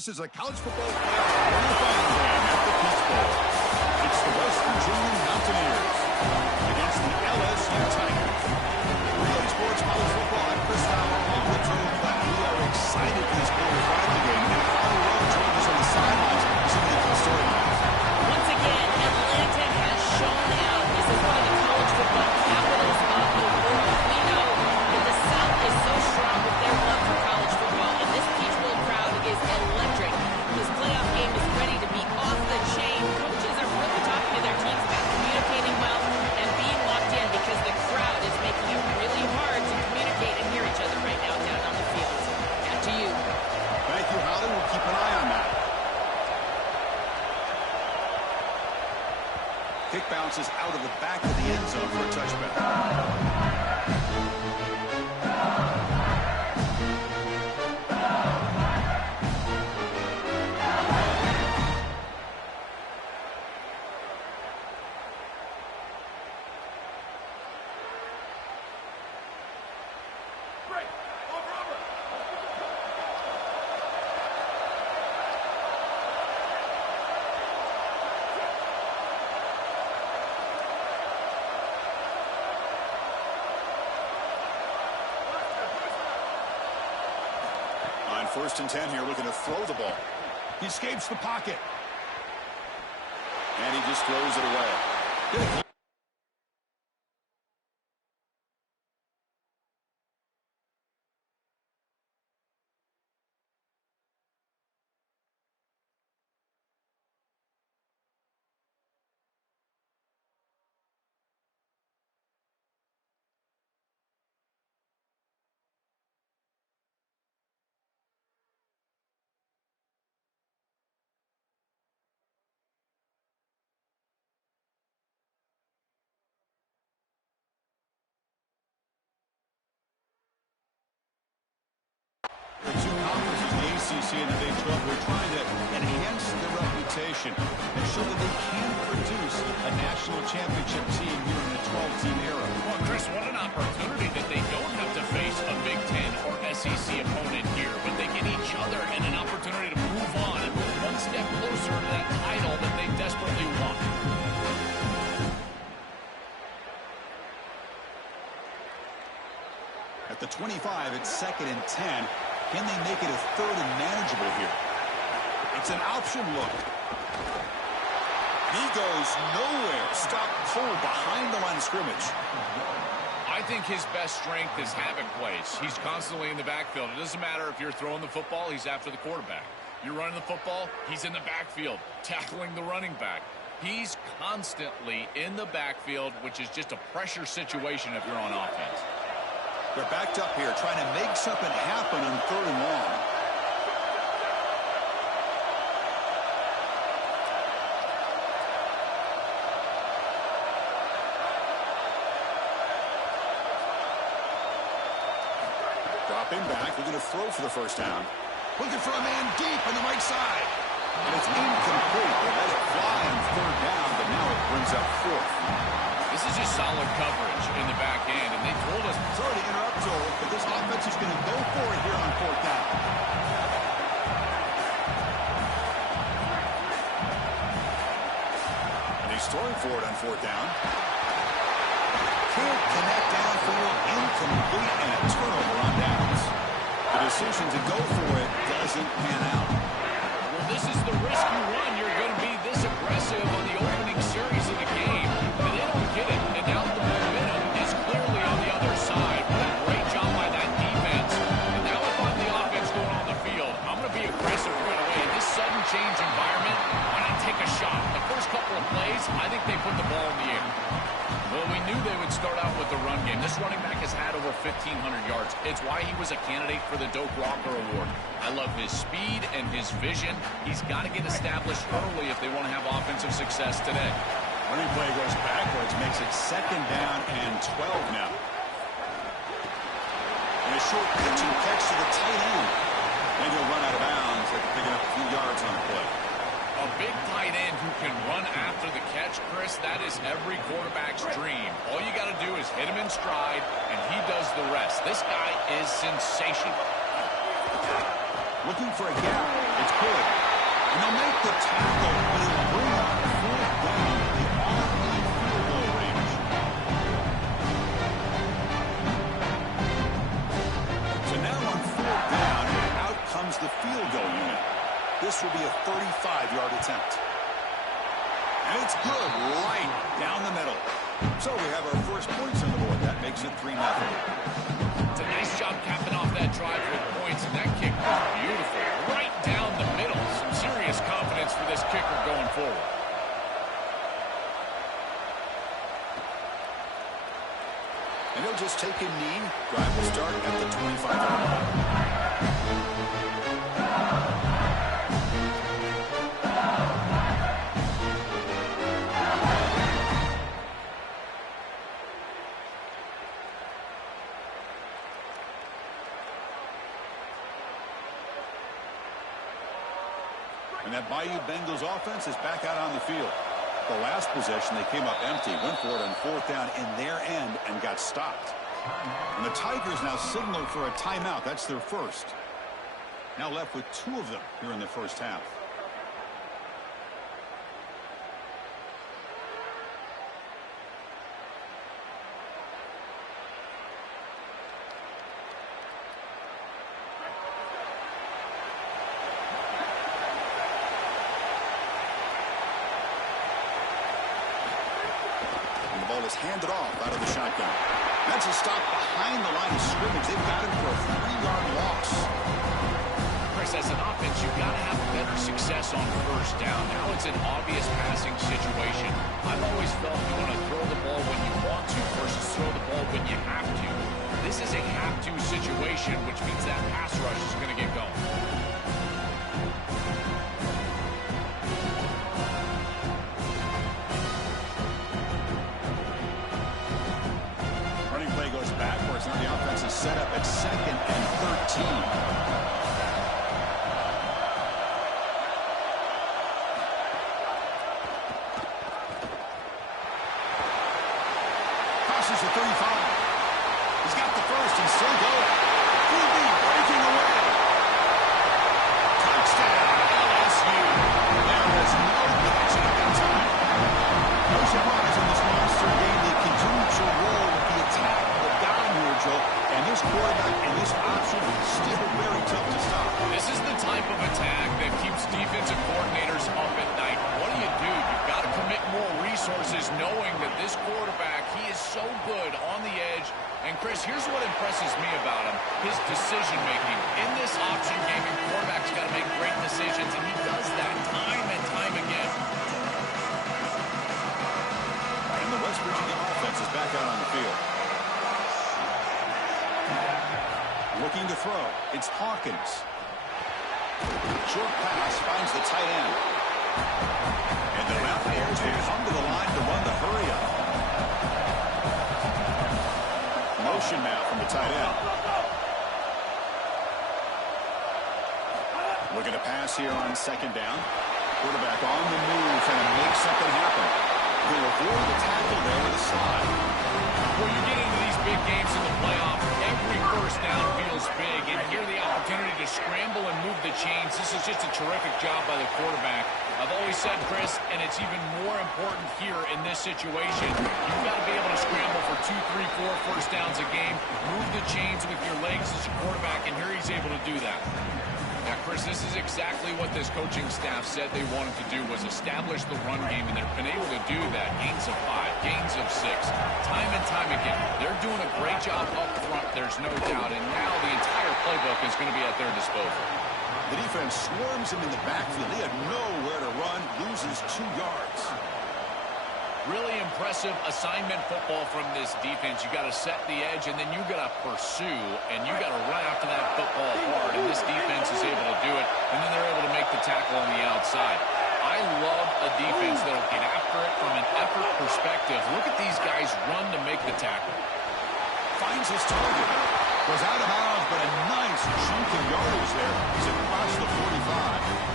This is a college football playoff qualifying game at the Peach Bowl. It's the West Virginia Mountaineers against the LSU Tigers. Relay Sports College Football, I'm Chris Fowler along with Joe Platt. We are excited for this quarterfinal game. And Holly Rowe joins us on the sidelines for some of the key storylines. Once again, Atlanta has shown out. This is one of the college football capitals of the world. We know that the South is so strong with their love for college football, and this Peach Bowl crowd is electric. This playoff game is ready to be off the chain. Coaches are really talking to their teams about communicating well and being locked in because the crowd is making it really hard to communicate and hear each other right now down on the field. Back to you. Thank you, Holly. We'll keep an eye on that. Kick bounces out of the back of the end zone for a touchback. First and 10 here, looking to throw the ball. He escapes the pocket. And he just throws it away. The two conferences, the ACC and the Big 12, are trying to enhance their reputation and show that they can produce a national championship team here in the 12-team era. Well, Chris, what an opportunity that they don't have to face a Big 10 or SEC opponent here, but they get each other and an opportunity to move on and move one step closer to that title that they desperately want. At the 25, it's 2nd and 10. Can they make it a 3rd and manageable here? It's an option look. He goes nowhere. Stop pulled behind the line of scrimmage. I think his best strength is havoc plays. He's constantly in the backfield. It doesn't matter if you're throwing the football, he's after the quarterback. You're running the football, he's in the backfield, tackling the running back. He's constantly in the backfield, which is just a pressure situation if you're on offense. They're backed up here, trying to make something happen on 3rd and long. Dropping back, looking to throw for the first down. Looking for a man deep on the right side. And it's incomplete. They let it fly on 3rd down, but now it brings up 4th. This is just solid coverage in the back end, and they told us. Sorry to interrupt, Joel, but this offense is going to go for it here on 4th down. And he's throwing for it on 4th down. Can't connect downfield, incomplete, and a turnover on downs. The decision to go for it doesn't pan out. Well, this is the risk you run. You're going to be this aggressive on the opening series of the game. But they don't get it, and now the momentum is clearly on the other side. What a great job by that defense. And now if I'm the offense going on the field, I'm going to be aggressive right away. In this sudden change environment, why not take a shot? The first couple of plays, I think they put the ball in the air. Well, we knew they would start out with the run game. This running back has had over 1,500 yards. It's why he was a candidate for the Doak Walker Award. I love his speed and his vision. He's got to get established early if they want to have offensive success today. Running play goes backwards, makes it 2nd down and 12 now. And a short pitch and catch to the tight end. And he'll run out of bounds after picking up a few yards on the play. A big tight end who can run after the catch, Chris, that is every quarterback's dream. All you got to do is hit him in stride, and he does the rest. This guy is sensational. Looking for a gap. It's good. And they'll make the tackle, but it'll bring on 4th down. They are in field goal range. So now on 4th down, and out comes the field goal unit. This will be a 35-yard attempt. And it's good right down the middle. So we have our first points on the board. That makes it 3-0. It's a nice job capping off that drive with points, and that kick was beautiful. Right down the middle. Some serious confidence for this kicker going forward. And he'll just take a knee. Drive will start at the 25-yard line. And that Bayou Bengals offense is back out on the field. The last possession, they came up empty, went for it on 4th down in their end and got stopped. And the Tigers now signal for a timeout. That's their first. Now left with 2 of them here in the first half. Is handed off out of the shotgun. That's a stop behind the line of scrimmage. They've got him for a 3-yard loss. Chris, as an offense, you've got to have better success on 1st down. Now it's an obvious passing situation. I've always felt you want to throw the ball when you want to versus throw the ball when you have to. This is a have-to situation, which means that pass rush is going to get going. Now the offense is set up at 2nd and 13. Crosses the 35. He's got the first and still going. QB breaking away. Touchdown, LSU. There was no catching that time. No surprise in this monster game. They continue to roll with the attack. And this quarterback and this option is still very tough to stop. This is the type of attack that keeps defensive coordinators up at night. What do? You've got to commit more resources knowing that this quarterback, he is so good on the edge. And, Chris, here's what impresses me about him, his decision-making. In this option game, your quarterback's got to make great decisions, and he does that time and time again. And the West Virginia offense is back out on the field. Looking to throw. It's Hawkins. Short pass finds the tight end. And the Mountaineers will come to the line to run the hurry-up. Motion now from the tight end. Looking to pass here on 2nd down. Quarterback on the move, trying to make something happen. He'll avoid the tackle there with a slide. Well, you get into these big games in the playoffs, every 1st down feels big, and here the opportunity to scramble and move the chains. This is just a terrific job by the quarterback. I've always said, Chris, and it's even more important here in this situation, you've got to be able to scramble for 2, 3, 4 1st downs a game, move the chains with your legs as a quarterback, and here he's able to do that. Now, Chris, this is exactly what this coaching staff said they wanted to do, was establish the run game, and they've been able to do that. Gains of 5, gains of 6, time and time again. They're doing a great job up front, there's no doubt, and now the entire playbook is going to be at their disposal. The defense swarms him in the backfield. He had nowhere to run, loses 2 yards. Really impressive assignment football from this defense. You got to set the edge, and then you got to pursue, and you got to run after that football hard, and this defense is able to do it, and then they're able to make the tackle on the outside. I love a defense that will get after it from an effort perspective. Look at these guys run to make the tackle. Finds his target. Goes out of bounds, but a nice chunk of yardage there. He's across the 45.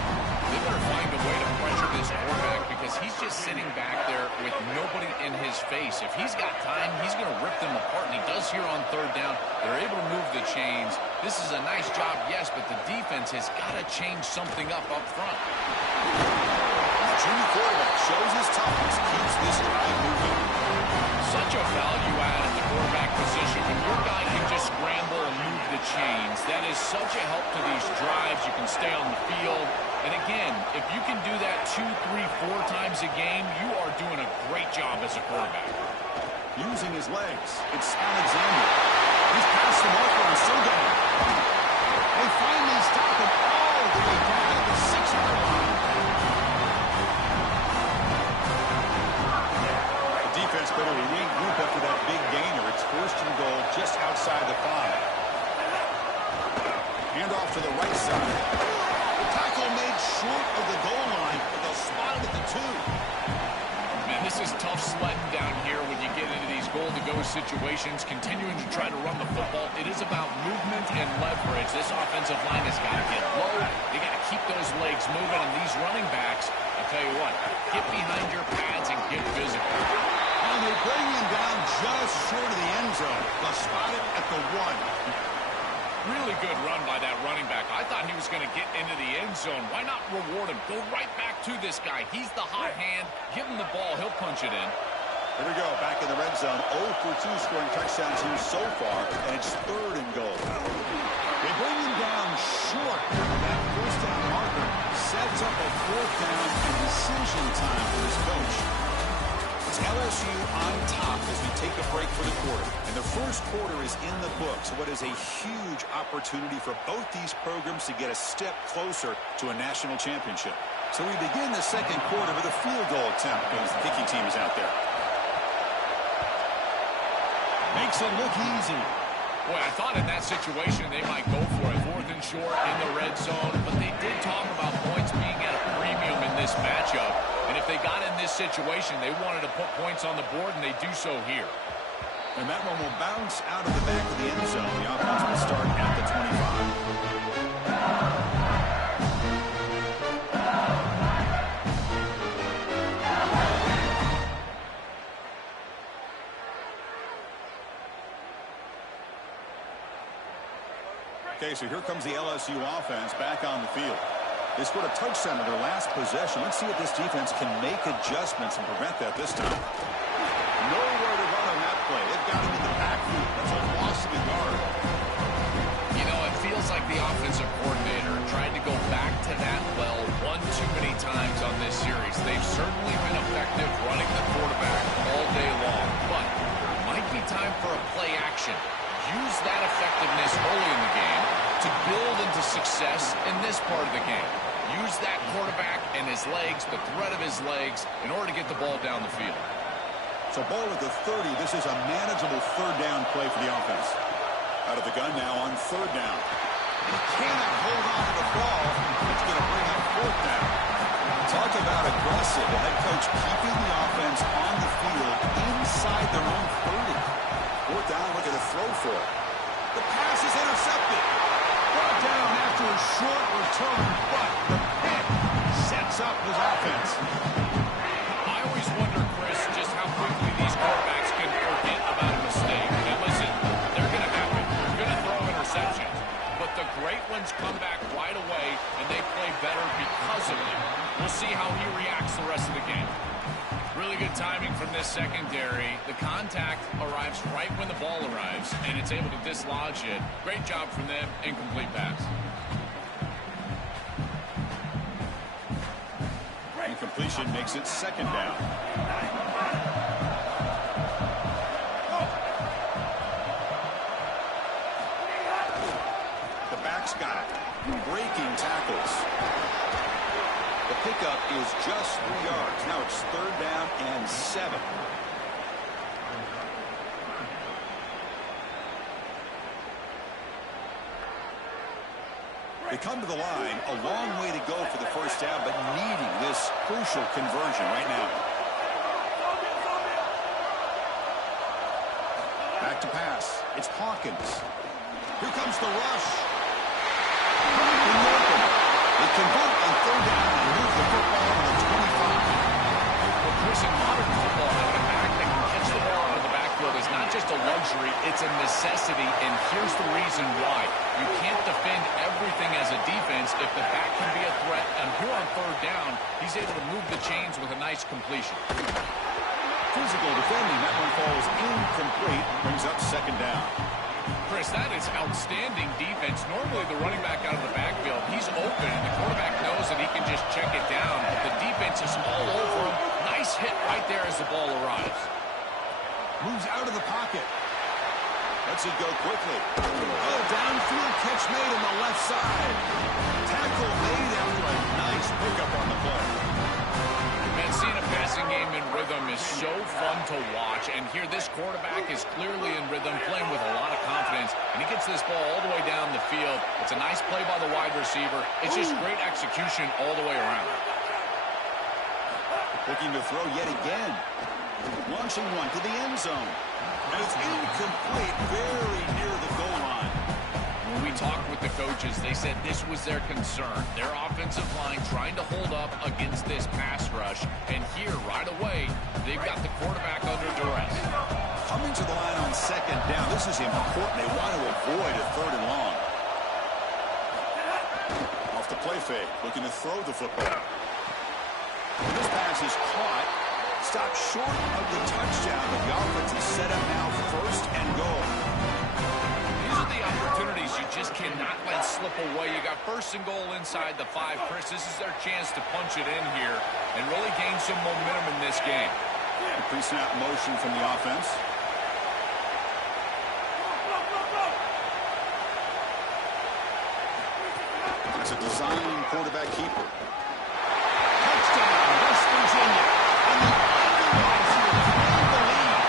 They better find a way to pressure this quarterback because he's just sitting back there with nobody in his space. If he's got time, he's going to rip them apart, and he does here on third down. They're able to move the chains. This is a nice job, yes, but the defense has got to change something up front. The junior quarterback shows his toughness, keeps this drive moving. Such a value add at the quarterback position when your guy can just scramble and move the chains. That is such a help to these drives. You can stay on the field. And again, if you can do that 2, 3, 4 times a game, you are doing a great job as a quarterback. Using his legs, it's Alexander. He's past the marker and still going. They finally stop him all the way down at the 6-yard line. The defense better regroup after that big gainer. It's 1st and goal just outside the 5. Hand off to the right side. The tackle made short of the goal line, but they'll spot it at the 2. Man, this is tough sledding down here when you get into these goal-to-go situations, continuing to try to run the football. It is about movement and leverage. This offensive line has got to get low. They got to keep those legs moving, and these running backs, I'll tell you what, get behind your pads and get physical. And they bring him down just short of the end zone. They'll spot it at the 1. Really good run by that running back. I thought he was going to get into the end zone. Why not reward him? Go right back to this guy. He's the hot hand. Give him the ball. He'll punch it in. Here we go. Back in the red zone. 0 for 2 scoring touchdowns here so far. And it's 3rd and goal. They bring him down short. That 1st down marker sets up a 4th down and decision time for this coach. It's LSU on top as we take a break for the quarter. And the first quarter is in the books. What is a huge opportunity for both these programs to get a step closer to a national championship. So we begin the second quarter with a field goal attempt because the kicking team is out there. Makes it look easy. Boy, I thought in that situation they might go for it. 4th and short in the red zone. But they did talk about points being at a premium in this matchup. And if they got in this situation, they wanted to put points on the board, and they do so here. And that one will bounce out of the back of the end zone. The offense will start at the 25. Okay, so here comes the LSU offense back on the field. They scored a touchdown in their last possession. Let's see if this defense can make adjustments and prevent that this time. Nowhere to run on that play. They've got him in the backfield. That's a loss of a yard. You know, it feels like the offensive coordinator tried to go back to that well one too many times on this series. They've certainly been effective running the quarterback all day long, but it might be time for a play action. Use that effectiveness early in the game to build into success in this part of the game. Use that quarterback and his legs, the threat of his legs, in order to get the ball down the field. So ball at the 30. This is a manageable 3rd down play for the offense. Out of the gun now on 3rd down. He cannot hold on to the ball. It's going to bring up 4th down. Talk about aggressive. The head coach keeping the offense on the field inside their own 30. 4th down, look at the throw for it. The pass is intercepted. Brought down after a short return, but the pick sets up his offense. I always wonder, Chris, just how quickly these quarterbacks can forget about a mistake. And listen, they're going to happen. They're going to throw interceptions. But the great ones come back right away, and they play better because of it. We'll see how he reacts the rest of the game. Really good timing from this secondary. The contact arrives right when the ball arrives, and it's able to dislodge it. Great job from them. Incomplete pass. Incompletion makes it 2nd down. The back's got it. Breaking tackles. The pickup is just 3 yards. Now it's 3rd down and 7. They come to the line, a long way to go for the 1st down, but needing this crucial conversion right now. Back to pass. It's Hawkins. Here comes the rush. They convert on 3rd down and move the football to the 25. Well, Chris, in modern football, having a back that can catch luxury, it's a necessity, and here's the reason why. You can't defend everything as a defense if the back can be a threat, and here on third down, he's able to move the chains with a nice completion. Physical defending. That one falls incomplete. Brings up second down. Chris, that is outstanding defense. Normally the running back out of the backfield, he's open, and the quarterback knows that he can just check it down, but the defense is all over him. Nice hit right there as the ball arrives. Moves out of the pocket. Lets it go quickly. Oh, downfield catch made on the left side. Tackle made after a nice pickup on the play. Man, seeing a passing game in rhythm is so fun to watch, and here this quarterback is clearly in rhythm, playing with a lot of confidence, and he gets this ball all the way down the field. It's a nice play by the wide receiver. It's just great execution all the way around. Looking to throw yet again. Launching one to the end zone. And it's incomplete, very near the goal line. When we talked with the coaches, they said this was their concern. Their offensive line trying to hold up against this pass rush. And here, right away, they've got the quarterback under duress. Coming to the line on second down. This is important. They want to avoid a third and long. Off the play fake. Looking to throw the football. This pass is caught. Stopped short of the touchdown, but the offense is set up now first and goal. These are the opportunities you just cannot let slip away. You got first and goal inside the 5. Chris, this is their chance to punch it in here and really gain some momentum in this game. Pre-snap motion from the offense. It's a design quarterback keeper. Touchdown, West Virginia. And the Underdogs here claim the lead.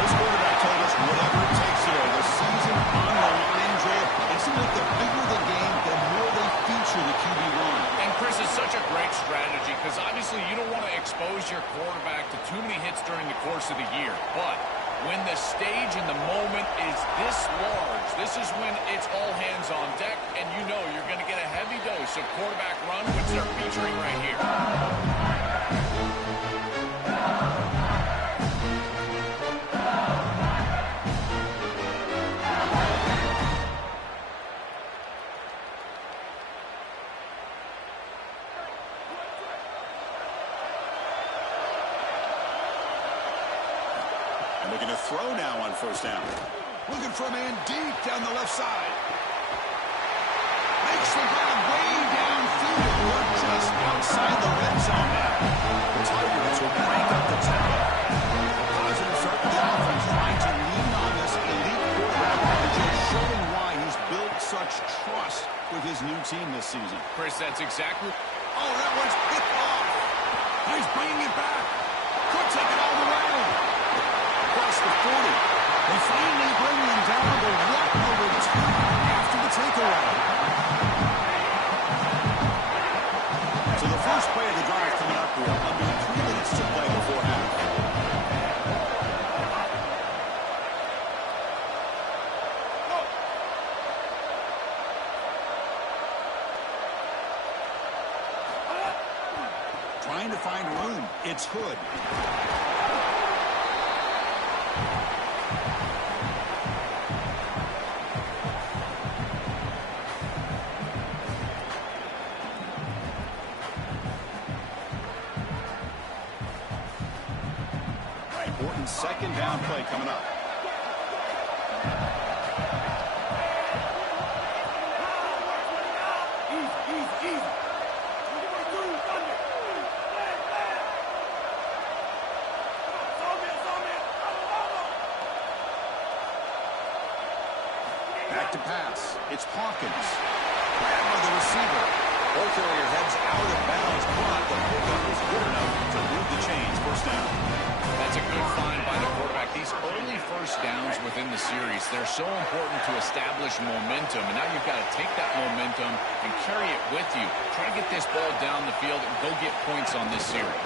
This quarterback told us whatever it takes here. The season on the line, Joel. It seems like the bigger the game, the more they feature the QB1. And Chris, is such a great strategy because obviously you don't want to expose your quarterback to too many hits during the course of the year. But when the stage and the moment is this large, this is when it's all hands on deck, and you know you're going to get a heavy dose of quarterback run, which they're featuring right here. Looking to throw now on first down. Looking for a man deep down the left side. Makes the grab way downfield. We're just outside the red zone now. The Tigers will crank up the tempo. Positive start to the offense, trying to lean on this elite quarterback and just showing why he's built such trust with his new team this season. Chris, that's exactly... Oh, that one's picked off. He's bringing it back. Could take it all the way. Across the 40. They finally bring him down to 1 over 2 after the takeaway. So the first play of the drive coming up here. Under 3 minutes to play before half. Trying to find room. It's Hood. Important second down play coming up. Back to pass. It's Hawkins. Grabbed by the receiver. Ball carrier heads out of bounds, but the pickup is good enough to move the chains. First down. That's a good find by the quarterback. These early first downs within the series, they're so important to establish momentum. And now you've got to take that momentum and carry it with you. Try to get this ball down the field and go get points on this series.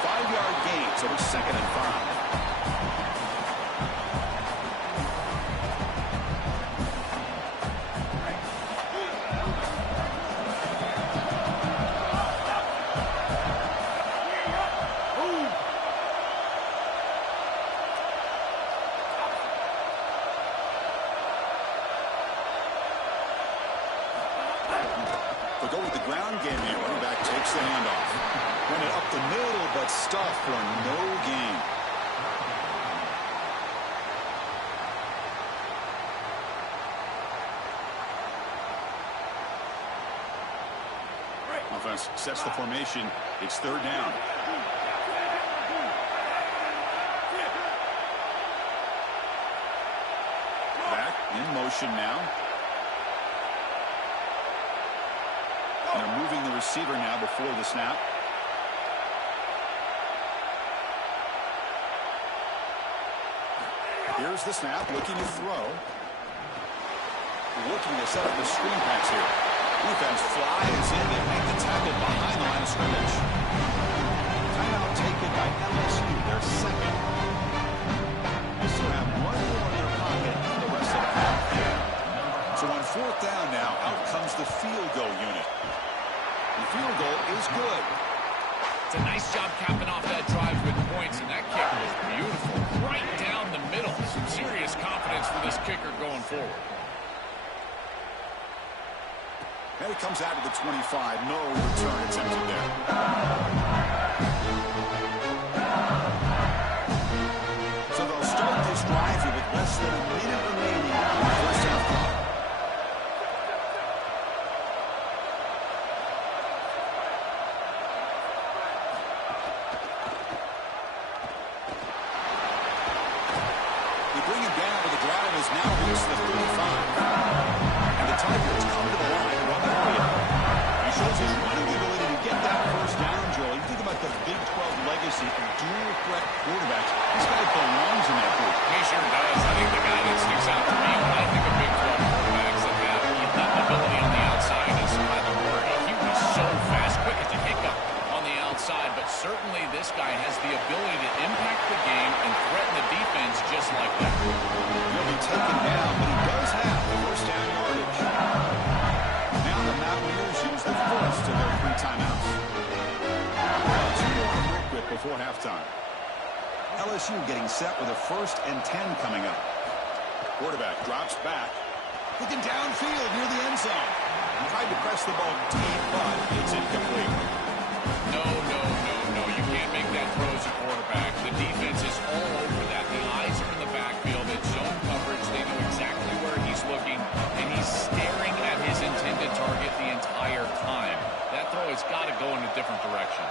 5-yard gain, so it's 2nd and 5. breaks the handoff. Went it up the middle, but stuffed for no gain. Offense sets the formation. It's third down. Back in motion now. And they're moving the receiver now before the snap. Here's the snap, looking to throw. Looking to set up the screen pass here. Defense flies in. They make the tackle behind the line of scrimmage. Timeout taken by LSU, their second. They still have one more in their pocket for the rest of the half. So on fourth down now, out comes the field goal unit. The field goal is good. It's a nice job capping off that drive with points, and that kick was beautiful. Right down the middle. Some serious confidence for this kicker going forward. And it comes out of the 25. No return attempted there. So they'll start this drive here with less than a minute remaining in the first half clock. They bring him down, but the drive has now reached the 35. And the Tigers come to the line. He shows his running ability to get that first down, Joel. You think about the Big 12 legacy of dual threat quarterbacks. This guy belongs in that group. He sure does. I think the guy that sticks out to me when I think of Big 12 quarterbacks that have that ability on the outside is Kyler Murray. He was so fast, quick as a hiccup on the outside, but certainly this guy has the ability to impact the game and threaten the defense just like that. He'll be taken down, but he does have the first down yardage. Now the Mountaineers use the first of their 3 timeouts. 2 more to break with before halftime. LSU getting set with a 1st and 10 coming up. Quarterback drops back. Looking downfield near the end zone. He tried to press the ball deep, but it's incomplete. No. You can't make that throw as a quarterback. The defense is all over that. The eyes are in the backfield. It's zone coverage. They know exactly where he's looking, and he's staring at his intended target the entire time. That throw has got to go in a different direction.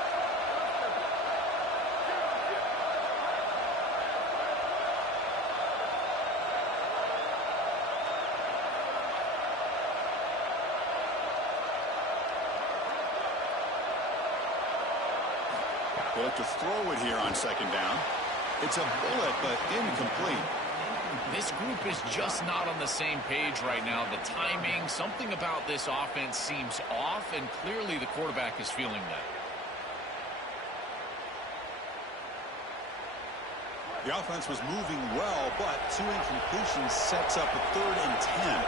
They look to throw it here on 2nd down. It's a bullet, but incomplete. This group is just not on the same page right now. The timing, something about this offense seems off, and clearly the quarterback is feeling that. The offense was moving well, but 2 incompletions sets up a 3rd and 10.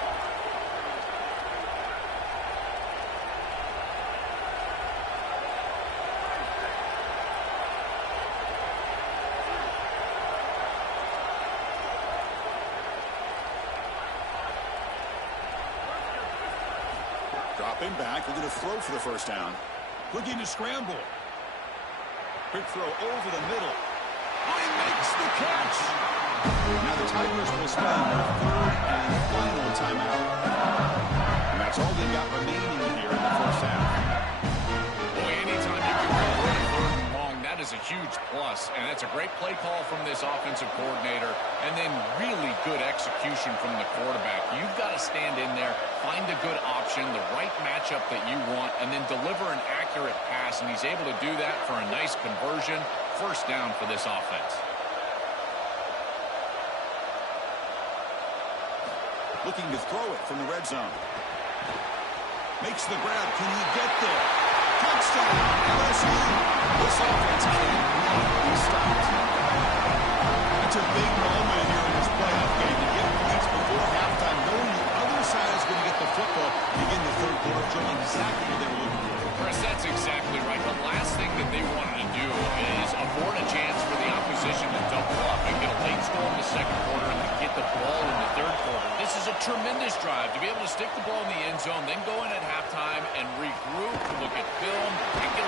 Dropping back, looking to throw for the first down. Looking to scramble. Quick throw over the middle. He makes the catch. Now the Tigers will spend their 3rd and final timeout. And that's all they've got remaining here in the first half. Boy, anytime you can convert a 3rd and long, that is a huge plus. And that's a great play call from this offensive coordinator. And then really good execution from the quarterback. You've got to stand in there, find a good option, the right matchup that you want, and then deliver an accurate pass. And he's able to do that for a nice conversion. First down for this offense. Looking to throw it from the red zone. Makes the grab. Can he get there? Touchdown, LSU. This offense can't really be stopped. That's a big moment here in this playoff game to get points before halftime, knowing the other side is going to get the football, begin the 3rd quarter, showing exactly what they were looking for. Chris, that's exactly right. The last thing that they wanted to do is afford a chance for the opposition to double up and get a late score in the 2nd quarter and then get the ball in the 3rd quarter. This is a tremendous drive to be able to stick the ball in the end zone, then go in at halftime and regroup, look at film, and get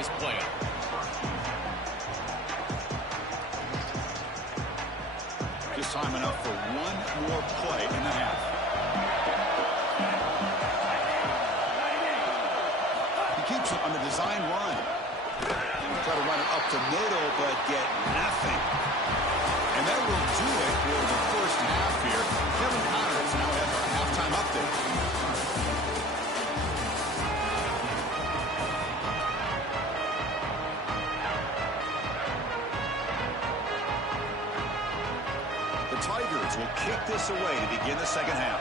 this playoff. Just time enough for one more play in the half. He keeps it on the design run. Try to run it up the middle, but get nothing. And that will do it for the first half here. Kevin Connors now has our halftime update. The Tigers will kick this away to begin the second half.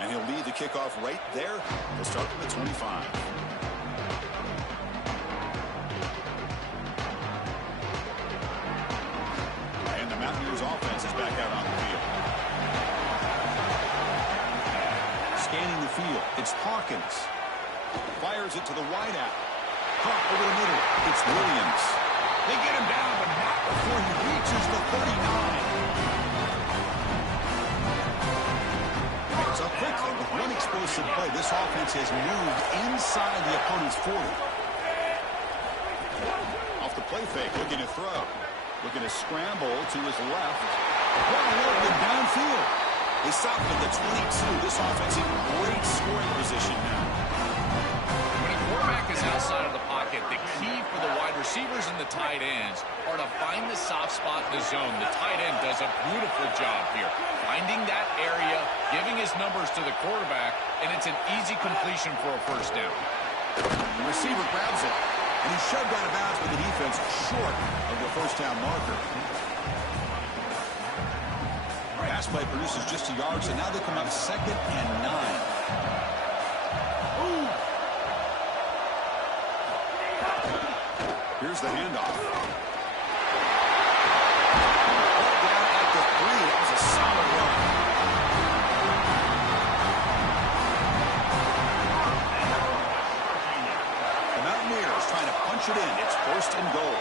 And he'll lead the kickoff right there. He'll start from the 25. And the Mountaineers offense is back out on the field. Scanning the field, it's Hawkins. Fires it to the wideout. Caught over the middle, it's Williams. They get him down, but not before he reaches the 39. So quickly, with one explosive play, this offense has moved inside the opponent's 40. Off the play fake, looking to throw. Looking to scramble to his left. Well, a little bit downfield. They stop at the 22. This offense in great scoring position now. When a quarterback is outside of the pocket, the key for the wide receivers and the tight ends are to find the soft spot in the zone. The tight end does a beautiful job here, finding that area, giving his numbers to the quarterback, and it's an easy completion for a first down. The receiver grabs it, and he's shoved out of bounds with the defense short of the first down marker. Pass play produces just a yard, so now they come up 2nd and 9. Ooh. Here's the handoff. Down at the 3. That was a solid run. The Mountaineers trying to punch it in. It's 1st and goal.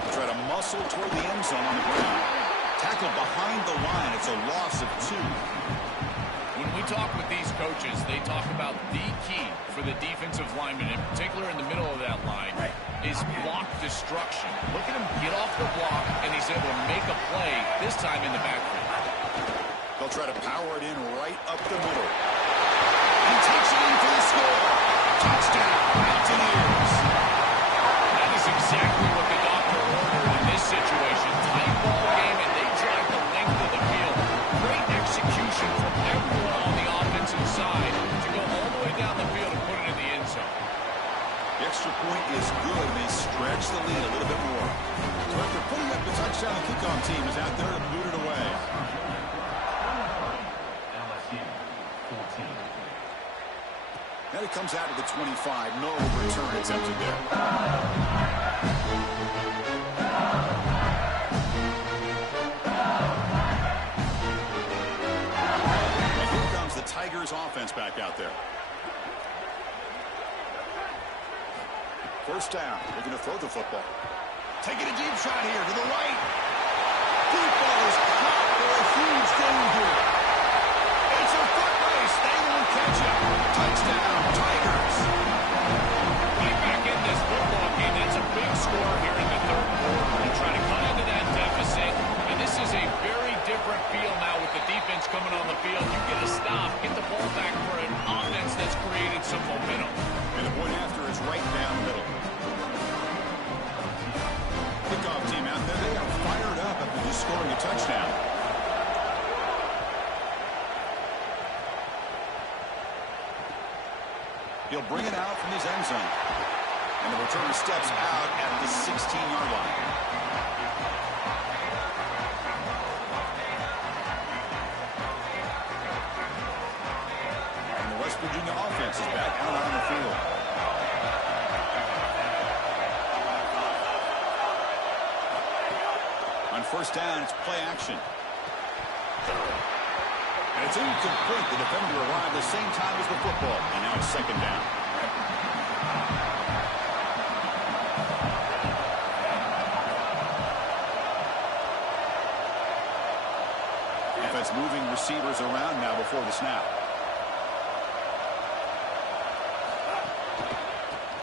They try to muscle toward the end zone on the ground. Tackled behind the line. It's a loss of 2. When we talk with these coaches, they talk about the key for the defensive lineman, in particular in the middle of that line, is block destruction. Look at him get off the block, and he's able to make a play, this time in the backfield. They'll try to power it in right up the middle. He takes it in for the score. Touchdown, Mountaineers. That is exactly what the doctor ordered in this situation. Tight ball game, and they drive the length of the field. Great execution from everyone on the offensive side to go all the way down the field and put it in the end zone. The extra point is good, and they stretch the lead a little bit more. So after putting up the touchdown, the kickoff team is out there to boot it away. LSU 14. Then it comes out to the 25. No return attempted there. And here comes the Tigers offense back out there. First down. Looking to throw the football. Taking a deep shot here to the right. Deep ball is caught for a huge gain here. It's a foot race. They won't catch it. Touchdown, Tigers. Right back in this football game. That's a big score here in the third quarter. They try to cut into that deficit, and this is a very different feel now with the defense coming on the field. You get a stop, get the ball back for an offense that's created some momentum. And the point after is right down the middle. Kickoff team out there, they are fired up after just scoring a touchdown. He'll bring it out from his end zone. And the return steps out at the 16-yard line. And the West Virginia offense is back out on the field. On first down, it's play action. And it's incomplete. The defender arrived the same time as the football. And now it's 2nd down. moving receivers around now before the snap.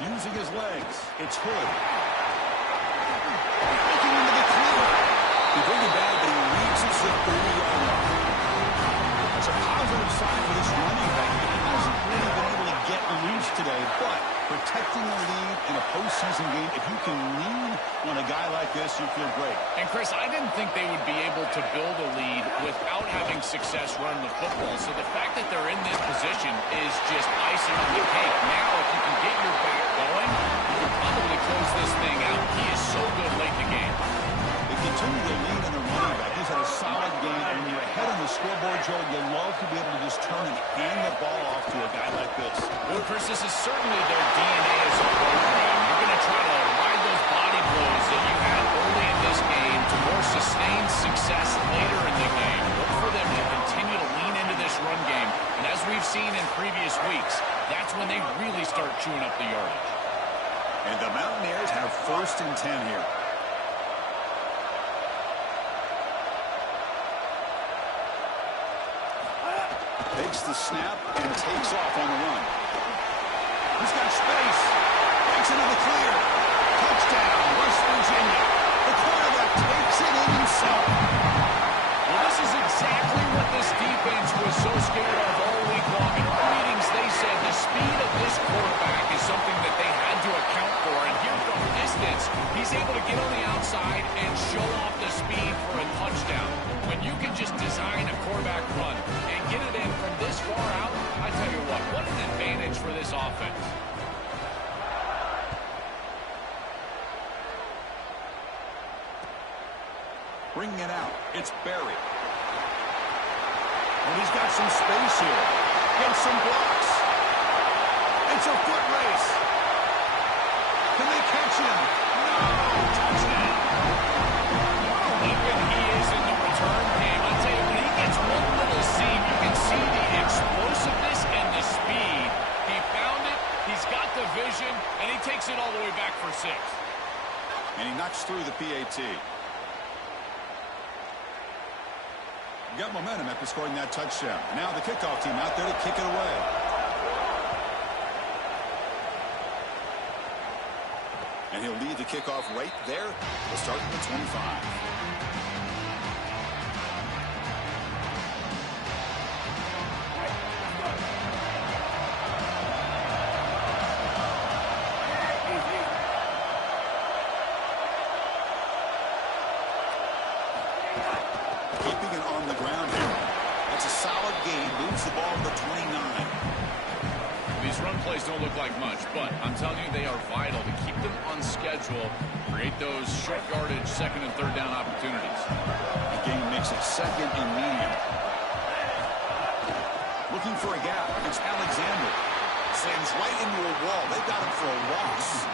Using his legs, it's Hood. Looking into the clear. He brings it down, but he reads his 30-yard line. It's a positive sign for this running back. He hasn't really been able to get loose today, but protecting a lead in a postseason game, if you can lean on a guy like this, you feel great. And, Chris, I didn't think they would be able to build a lead without having success running the football. So the fact that they're in this position is just icing on the cake. Now, if you can get your back going, you can probably close this thing out. He is so good late in the game. They continue to lead in the running back. He's had a solid game. And when you're ahead on the scoreboard, Joe, you love to be able to just turn and hand the ball off to a guy like this. Well, Chris, this is certainly their DNA as a program. You're going to try to ride those body blows that you had early in this game to more sustained success later in the game. Look for them to continue to lean into this run game. And as we've seen in previous weeks, that's when they really start chewing up the yardage. And the Mountaineers have 1st and 10 here. Takes the snap and takes off on the run. He's got space. Takes into the clear. Touchdown, West Virginia. The quarterback takes it in himself. Well, this is exactly what this defense was so scared of all week long. In our meetings, they said the speed of this quarterback is something that they had to account for. And here from distance, he's able to get on the outside and show off the speed for a touchdown. When you can just design a quarterback run and get it in from this far out, I tell you what an advantage for this offense. Bringing it out. It's Barry. And he's got some space here. Gets some blocks. It's a foot race. Can they catch him? No! Touchdown. Even he is in the return game. I tell you, when he gets one little seam, you can see the explosiveness and the speed. He found it, he's got the vision, and he takes it all the way back for 6. And he knocks through the PAT. Got momentum after scoring that touchdown. Now the kickoff team out there to kick it away. And he'll lead the kickoff right there. We'll start at the 25. Keeping it on the ground here. That's a solid gain. Moves the ball to the 29. These run plays don't look like much, but I'm telling you, they are vital to keep them on schedule, create those short yardage 2nd and 3rd down opportunities. The game makes it 2nd and medium. Looking for a gap. It's Alexander. Slams right into a wall. They've got him for a loss.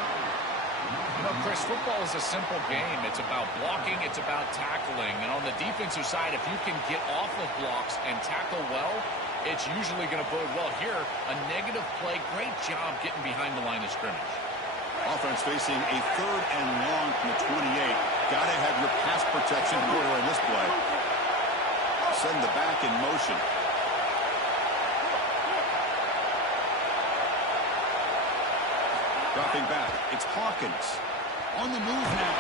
You know, Chris, football is a simple game. It's about blocking. It's about tackling. And on the defensive side, if you can get off of blocks and tackle well, it's usually going to bode well. Here, a negative play. Great job getting behind the line of scrimmage. Offense facing a 3rd and long from the 28. Got to have your pass protection in order in this play. Send the back in motion. Dropping back. It's Hawkins. On the move now.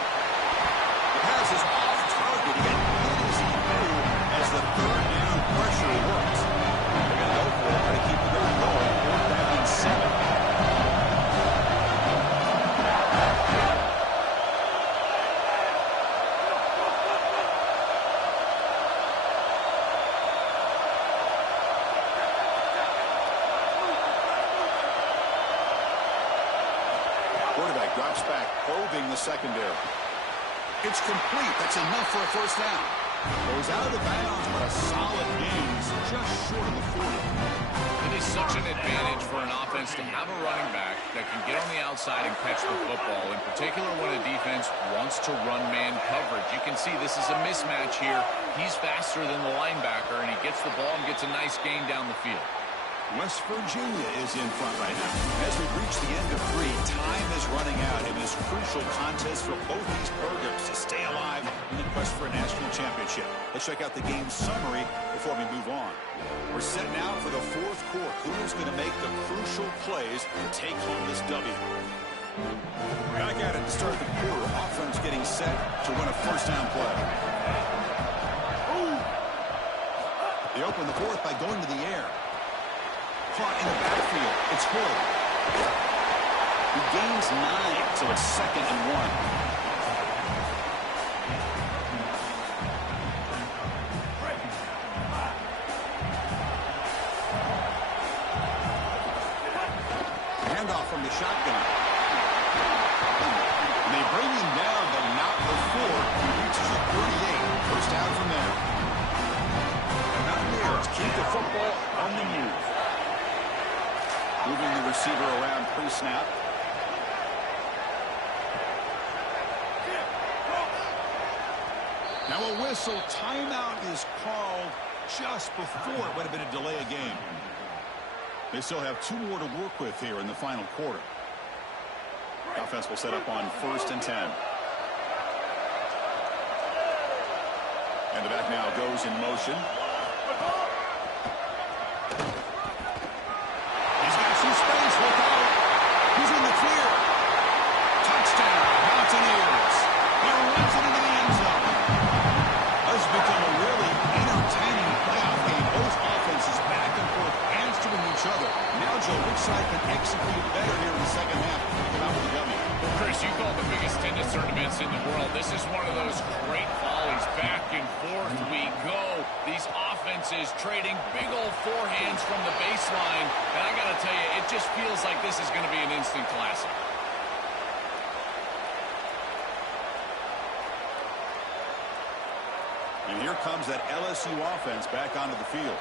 The pass is off target. He got hit as he knew as the 3rd down pressure works. They're going to go for it. Try to keep the drive going. 4th down and 7. Quarterback drops back, probing the secondary. It's complete. That's enough for a 1st down. Goes out of the bounds, but a solid gain. Just short of the 40. It is such an advantage for an offense to have a running back that can get on the outside and catch the football, in particular when a defense wants to run man coverage. You can see this is a mismatch here. He's faster than the linebacker, and he gets the ball and gets a nice gain down the field. West Virginia is in front right now. As we reach the end of 3, time is running out in this crucial crucial contest for both these programs to stay alive in the quest for a national championship. Let's check out the game summary before we move on. We're set now for the fourth quarter. Who is going to make the crucial plays to take home this W? Back at it to start the quarter. Offense getting set to win a first down play. They open the fourth by going to the air. Caught in the backfield. It's Hood. He gains 9, so it's 2nd and 1. From the shotgun. And they bring him down, but not before he reaches the 38. First down from there. The Mountaineers keep the football on the move. Moving the receiver around pre-snap. Now a whistle. Timeout is called just before it would have been a delay of game. They still have 2 more to work with here in the final quarter. The offense will set up on 1st and 10. And the back now goes in motion. He's got some space. Look out. He's in the clear. Touchdown, Mountaineers. He runs it into the end zone. This has become a really entertaining playoff game. Both offenses back and forth answering each other. Now, Joe, which side can execute better here in the second half to come out with the W? Well, Chris, you call the biggest tennis tournaments in the world. This is one of those great volleys. Back and forth we go. These offenses trading big old forehands from the baseline. And I got to tell you, it just feels like this is going to be an instant classic. And here comes that LSU offense back onto the field.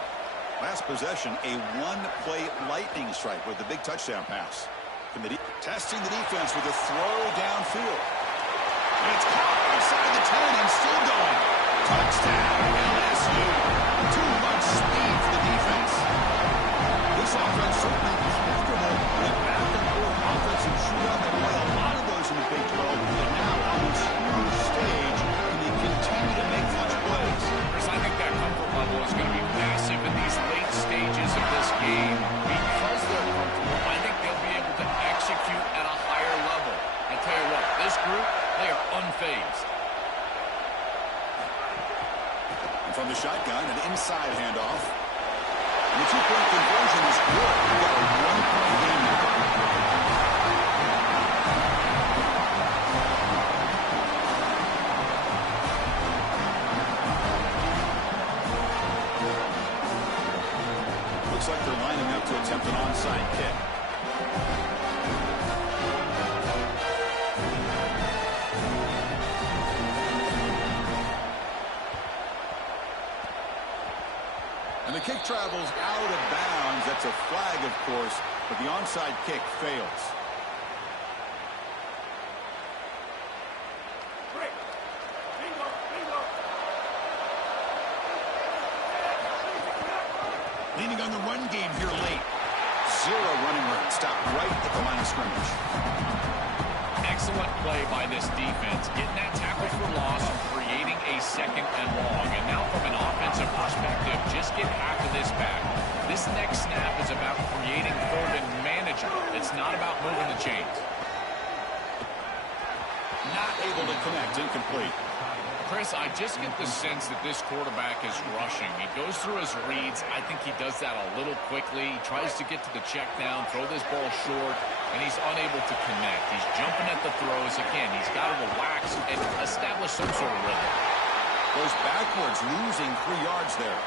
Last possession, a one-play lightning strike with the big touchdown pass. Testing the defense with a throw downfield. And it's caught outside the 10 and still going. Touchdown, LSU. Too much speed for the defense. This offense certainly comfortable with a back-and-forth offensive shootout. They play a lot of those in the Big 12, but now on this huge stage, and they continue to make clutch plays. Chris, I think that comfort level is going to be massive in these late stages of this game. Because they're comfortable, I think they'll be able to execute at a higher level. I tell you what, this group, they are unfazed. And from the shotgun, an inside handoff. And the 2-point conversion is good. We've got a 1-point game now. Looks like they're lining up to attempt an onside kick. And the kick travels out of bounds. That's a flag, of course, but the onside kick fails. Leaning on the run game here late. 0 running room. Stopped right at the line of scrimmage. Excellent play by this defense. Getting that tackle for loss, creating a 2nd and long. And now from an offensive perspective, just get half of this back. This next snap is about creating 3rd and manageable. It's not about moving the chains. Not able to connect. Incomplete. Chris, I just get the sense that this quarterback is rushing. He goes through his reads. I think he does that a little quickly. He tries to get to the check down, throw this ball short, and he's unable to connect. He's jumping at the throws. Again, he's got to relax and establish some sort of rhythm. Goes backwards, losing 3 yards there.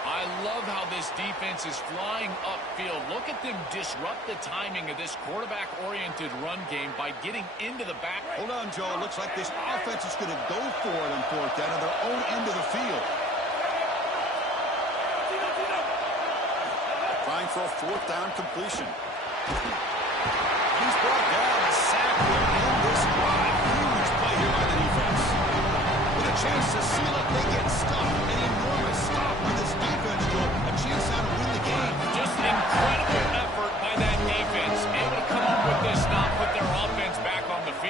I love how this defense is flying upfield. Look at them disrupt the timing of this quarterback-oriented run game by getting into the back. Hold on, Joe. Looks like this offense is going to go for it on 4th down on their own end of the field. Trying for a 4th down completion. He's brought down. A sack will end this drive. Huge play here by the defense. With a chance to seal it, they get stopped. An enormous stop by this defense, Joe. A chance now to win the game. Just incredible effort by that defense. Able to come up with this stop, put their offense back on the field.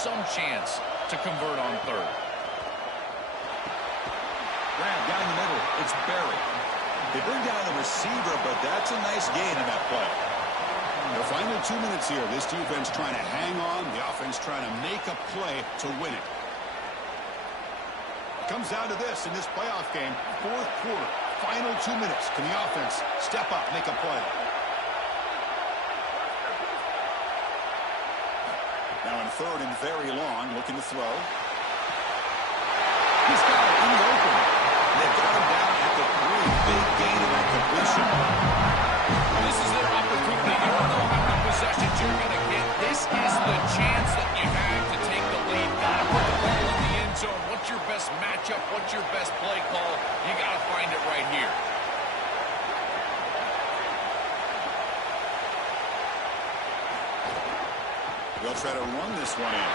some chance to convert on third. Grab down the middle. It's Barry. They bring down the receiver, but that's a nice gain in that play. The final 2 minutes here. This defense trying to hang on. The offense trying to make a play to win it. It comes down to this in this playoff game. Fourth quarter. Final 2 minutes. Can the offense step up, make a play? Now in third and very long, looking to throw. He's got it in the open. They've got him down at the 3. Big gain in that completion. This is their opportunity. You don't know how many possessions you're going to get. This is the chance that you have to take the lead. Got to put the ball in the end zone. What's your best matchup? What's your best play call? You got to find it right here. They'll try to run this one in.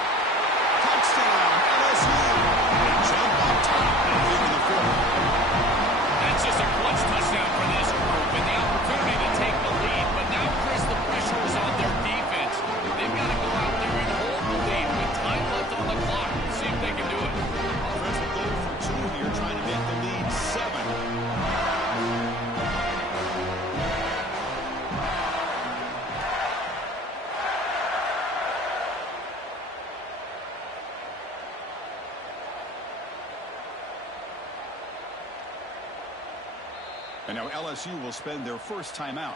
Touchdown, LSU. They jump on top and here in the fourth. That's just a clutch touchdown for this group and the opportunity to take the lead. But now, Chris, the pressure is on their defense. They've got to go out there and hold the lead with time left on the clock. See if they can do it. Offense will go for 2 here, trying to make the lead 7. And now LSU will spend their first timeout.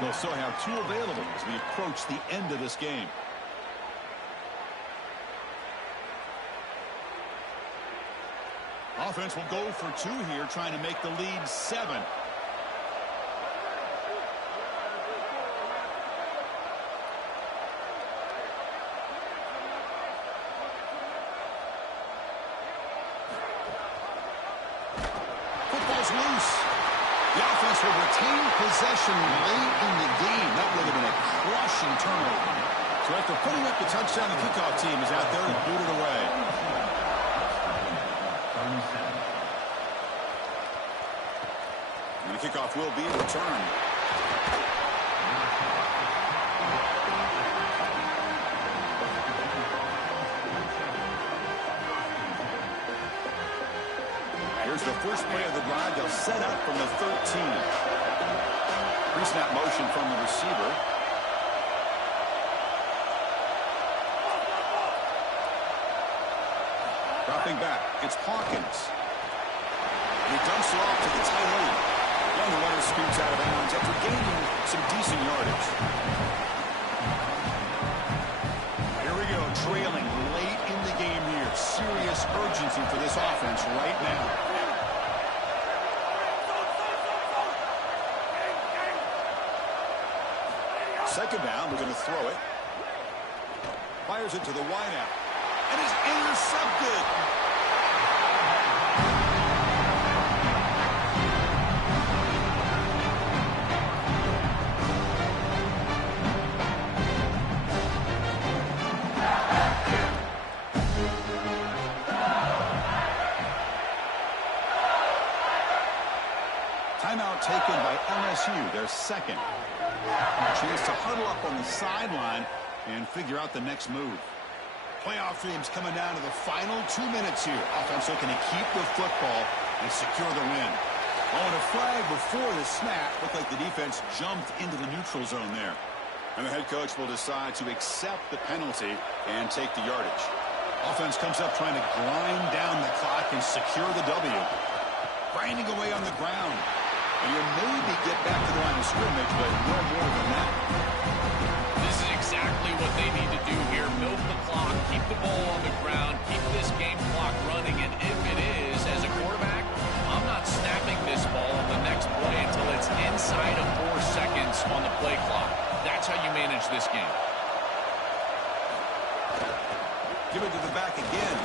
They'll still have 2 available as we approach the end of this game. Offense will go for 2 here, trying to make the lead 7. Loose. The offense will retain possession late in the game. That would have been a crushing turnover. So after putting up the touchdown, the kickoff team is out there and booted away. And the kickoff will be returned. Here's the first play of the drive. They'll set up from the 13. Pre-snap motion from the receiver. Dropping back. It's Hawkins. He dumps it off to the tight end. And the runner scoots out of bounds after gaining some decent yardage. Here we go. Trailing late in the game here. Serious urgency for this offense right now. Second down, we're going to throw it. Fires it to the wideout. And it's intercepted. Timeout taken by LSU, their second. Chance to huddle up on the sideline and figure out the next move. Playoff dreams coming down to the final 2 minutes here. Offense looking to keep the football and secure the win. Oh, and a flag before the snap. Looked like the defense jumped into the neutral zone there. And the head coach will decide to accept the penalty and take the yardage. Offense comes up trying to grind down the clock and secure the W. Grinding away on the ground. And you'll maybe get back to the line of scrimmage, but no more than that. This is exactly what they need to do here. Milk the clock, keep the ball on the ground, keep this game clock running. And if it is, as a quarterback, I'm not snapping this ball on the next play until it's inside of 4 seconds on the play clock. That's how you manage this game. Give it to the back again.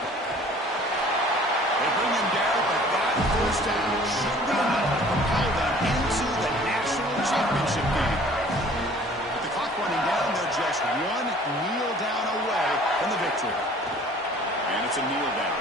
They bring him down, but that first down should be enough to propel them into the national championship game. With the clock running down, they're just 1 kneel down away from the victory. And it's a kneel down.